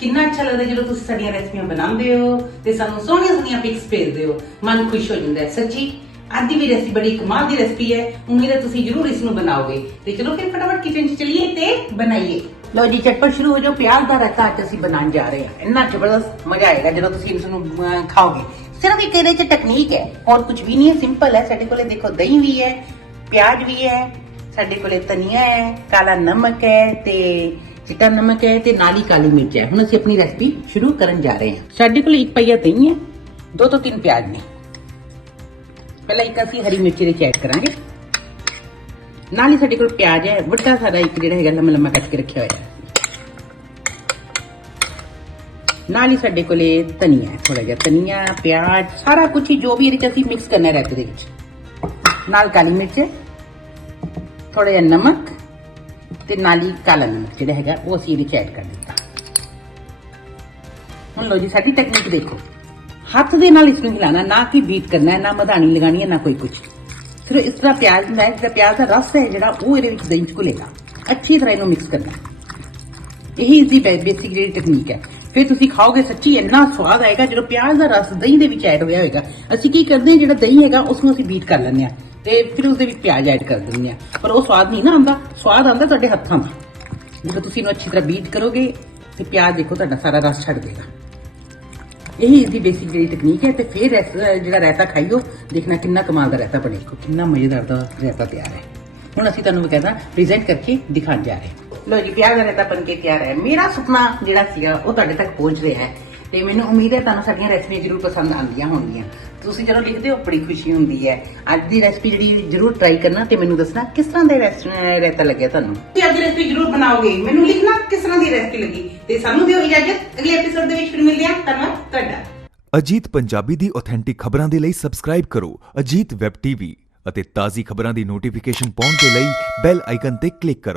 ਕਿੰਨਾ ਅੱਛਾ ਲੱਗਦਾ ਜਦੋਂ ਤੁਸੀਂ ਸਾਡੀਆਂ ਰੈਸਪੀਆਂ ਬਣਾਉਂਦੇ ਹੋ ਤੇ ਸਾਨੂੰ ਸੋਹਣੀਆਂ ਸੋਹਣੀਆਂ ਪਿਕਸ ਭੇਜਦੇ ਹੋ। ਮਨ ਖੁਸ਼ ਹੋ ਜਾਂਦਾ ਹੈ। ਸੱਚੀ, ਅੱਜ ਦੀ ਵੀ ਰੈਸਪੀ ਬੜੀ ਕਮਾਲ ਦੀ ਰੈਸਪੀ ਹੈ। ਉਮੀਦ ਹੈ ਤੁਸੀਂ ਜ਼ਰੂਰ ਇਸ ਨੂੰ ਬਣਾਓਗੇ। ਤੇ ਚਲੋ ਫਿਰ ਫਟਾਫਟ ਕਿਚਨ 'ਚ ਚਲੀਏ ਤੇ ਬਣਾਈਏ। ਲਓ ਜੀ ਝਟਪਟ ਸ਼ੁਰੂ ਹੋ ਜਾਓ। ਪਿਆਜ਼ ਦਾ ਰਾਇਤਾ ਅੱਜ ਅਸੀਂ ਬਣਾਉਣ ਜਾ ਰਹੇ ਹਾਂ। ਇੰਨਾ ਜ਼ਬਰਦਸਤ ਮਜ਼ਾ ਆਏਗਾ ਜਦੋਂ ਤੁਸੀਂ ਇਸ ਨੂੰ ਖਾਓਗੇ। ਸਿਰਫ ਇੱਕ ਇਹਦੇ 'ਚ ਟੈਕਨੀਕ ਹੈ। ਹੋਰ ਕੁਝ ਵੀ ਨਹੀਂ ਹੈ। ਸਿੰਪਲ ਹੈ। ਸਾਡੇ ਕੋਲੇ ਦੇਖੋ ਦਹੀਂ ਵੀ ਹੈ, ਪਿਆਜ਼ ਵੀ ਹੈ, ਸਾਡੇ ਕੋਲੇ ਧਨੀਆ ਹੈ, ਕਾਲਾ ਨਮਕ ਹੈ ਤੇ ਚਿੱਟਾ ਨਮਕ ਹੈ ਤੇ ਨਾਲੀ ਕਾਲੀ ਮਿਰਚ ਹੈ ਹੁਣ ਅਸੀਂ ਆਪਣੀ ਰੈਸਪੀ ਸ਼ੁਰੂ ਕਰਨ ਜਾ ਰਹੇ ਹਾਂ ਸਾਡੇ ਕੋਲ ਇੱਕ ਪਈਆ ਦਹੀਂ ਹੈ ਦੋ ਤੋਂ ਤਿੰਨ ਪਿਆਜ਼ ਨੇ ਪਹਿਲਾਂ ਇੱਕ ਅਸੀਂ ਹਰੀ ਮਿਰਚ ਦੇ ਐਡ ਕਰਾਂਗੇ ਨਾਲ ਹੀ ਸਾਡੇ ਕੋਲ ਪਿਆਜ਼ ਹੈ ਵੱਡਾ ਸਾਡਾ ਇੱਕ ਜਿਹੜਾ ਹੈਗਾ ਲੰਮਾ ਲੰਮਾ ਕੱਟ ਕੇ ਰੱਖਿਆ ਹੋਇਆ ਹੈ ਨਾਲ ਹੀ ਸਾਡੇ ਕੋਲੇ ਧਨੀਆ ਹੈ ਥੋੜਾ ਜਿਹਾ ਧਨੀਆ ਪਿਆਜ਼ ਸਾਰਾ ਕੁਝ ਹੀ ਜੋ ਵੀ ਇਹਦੇ ਚ ਅਸੀਂ ਮਿਕਸ ਕਰਨਾ ਹੈ ਰਾਇਤੇ ਦੇ ਵਿੱਚ ਨਾਲ ਕਾਲੀ ਮਿਰਚ ਥੋੜਾ ਜਿਹਾ ਨਮਕ ਤੇ ਨਾਲ ਹੀ ਕਾਲਾ ਨਮਕ ਜਿਹੜਾ ਹੈਗਾ, ਉਹ ਅਸੀਂ ਇਹਦੇ ਚ ਐਡ ਕਰ ਦਿੱਤਾ। ਹੁਣ ਲਓ ਜੀ, ਸਾਡੀ ਟੈਕਨੀਕ ਦੇਖੋ। ਹੱਥ ਦੇ ਨਾਲ ਇਸ ਨੂੰ ਹਿਲਾਣਾ ਨਾ ਕਿ ਬੀਟ ਕਰਨਾ ਹੈ ਨਾ ਮਧਾਣੀ ਲਗਾਣੀ ਹੈ ਨਾ ਕੋਈ ਕੁਝ ਫਿਰ ਇਸ ਤਰ੍ਹਾਂ ਪਿਆਜ਼, ਮੈਂ ਜਿਹੜਾ ਪਿਆਜ਼ ਦਾ ਰਸ ਹੈ ਜਿਹੜਾ, ਉਹ ਇਹਦੇ ਵਿੱਚ ਦਹੀਂ ਚ ਘੁਲੇਗਾ। ਅੱਛੀ ਤਰ੍ਹਾਂ ਇਹਨੂੰ ਮਿਕਸ ਕਰਨਾ। ਹੈ। ਇਹੀ ਇਸ ਦੀ ਬੇਸਿਕ ਜਿਹੜੀ ਟੈਕਨੀਕ ਹੈ। ਫਿਰ ਤੁਸੀਂ ਖਾਓਗੇ ਸੱਚੀ, ਇੰਨਾ ਸਵਾਦ ਆਏਗਾ, ਜਦੋਂ ਪਿਆਜ਼ ਦਾ ਰਸ ਦਹੀਂ ਦੇ ਵਿੱਚ ਐਡ ਹੋਇਆ ਹੋਏਗਾ। ਅਸੀਂ ਕੀ ਕਰਦੇ ਹਾਂ, ਜਿਹੜਾ ਦਹੀਂ ਹੈਗਾ ਉਸ ਨੂੰ ਅਸੀਂ ਬੀਟ ਕਰ ਲੈਂਦੇ ਹਾਂ। ਤੇ ਫਿਰ ਉਸ ਦੇ ਵਿੱਚ ਪਿਆਜ਼ ਐਡ ਕਰ ਦਿੰਦੇ ਹਾਂ। ਪਰ ਉਹ ਸਵਾਦ ਨਹੀਂ ਨਾ ਆਉਂਦਾ। ਸਵਾਦ ਆਉਂਦਾ ਤੁਹਾਡੇ ਹੱਥਾਂ ਦਾ। ਜਦੋਂ ਤੁਸੀਂ ਇਹਨੂੰ ਅੱਛੀ ਤਰ੍ਹਾਂ ਬੀਟ ਕਰੋਗੇ ਤੇ ਪਿਆਜ਼ ਦੇਖੋ ਤੁਹਾਡਾ ਸਾਰਾ ਰਸ ਛੱਡ ਦੇਗਾ। ਇਹੀ ਇਸ ਦੀ ਬੇਸਿਕ ਜਿਹੜੀ ਟੈਕਨੀਕ ਹੈ ਤੇ ਫਿਰ ਇਸ- ਜਿਹੜਾ ਰਾਇਤਾ ਖਾਈਓ, ਦੇਖਣਾ ਕਿੰਨਾ ਕਮਾਲ ਦਾ ਰਾਇਤਾ ਬਣੇਗਾ। ਕਿੰਨਾ ਮਜ਼ੇਦਾਰ ਦਾ ਰਾਇਤਾ ਤਿਆਰ ਹੈ। ਹੁਣ ਅਸੀਂ ਤੁਹਾਨੂੰ ਕਹਿੰਦਾ ਪ੍ਰੈਜ਼ੈਂਟ ਕਰਕੇ ਦਿਖਾਉਣ ਜਾ ਰਹੇ ਹਾਂ। ਲੋ ਜੀ, ਪਿਆਜ਼ ਦਾ ਰਾਇਤਾ ਬਣ ਕੇ ਤਿਆਰ ਹੈ। ਮੇਰਾ ਸੁਪਨਾ ਜਿਹੜਾ ਸੀਗਾ, ਉਹ ਤੁਹਾਡੇ ਤੱਕ ਪਹੁੰਚ ਰਿਹਾ ਹੈ। ਤੇ ਮੈਨੂੰ ਉਮੀਦ ਹੈ ਤੁਹਾਨੂੰ ਸਾਡੀਆਂ ਰੈਸਪੀਆਂ ਜ਼ਰੂਰ ਪਸੰਦ ਆਉਂਦੀਆਂ ਹੋਣਗੀਆਂ। ਤੁਸੀਂ ਜਦੋਂ ਲਿਖਦੇ ਹੋ ਬੜੀ ਖੁਸ਼ੀ ਹੁੰਦੀ ਹੈ। ਅੱਜ ਦੀ ਰੈਸਪੀ ਜਿਹੜੀ ਜ਼ਰੂਰ ਟਰਾਈ ਕਰਨਾ ਤੇ ਮੈਨੂੰ ਦੱਸਣਾ ਕਿਸ ਤਰ੍ਹਾਂ ਦਾ ਰਾਇਤਾ ਲੱਗਿਆ ਤੁਹਾਨੂੰ। ਤੁਸੀਂ ਅੱਜ ਦੀ ਰੈਸਪੀ ਜ਼ਰੂਰ ਬਣਾਓਗੇ। ਮੈਨੂੰ ਲਿਖਣਾ ਕਿਸ ਤਰ੍ਹਾਂ ਦੀ ਰੈਸਪੀ ਲੱਗੀ। ਤੇ ਸਾਨੂੰ ਦਿਓ ਇਜਾਜ਼ਤ। ਅਗਲੇ ਐਪੀਸੋਡ ਦੇ ਵਿੱਚ ਫਿਰ ਮਿਲਦੇ ਹਾਂ। ਧੰਨਵਾਦ ਤੁਹਾਡਾ। ਅਜੀਤ ਪੰਜਾਬੀ ਦੀ ਆਥੈਂਟਿਕ ਖਬਰਾਂ ਦੇ ਲਈ ਸਬਸਕ੍ਰਾਈਬ ਕਰੋ। ਅਜੀਤ ਵੈਬ ਟੀਵੀ ਅਤੇ ਤਾਜ਼ੀ ਖਬਰਾਂ ਦੀ ਨੋਟੀਫਿਕੇਸ਼ਨ ਪਾਉਣ ਦੇ ਲਈ ਬੈਲ ਆਈਕਨ ਤੇ ਕਲਿੱਕ ਕਰੋ।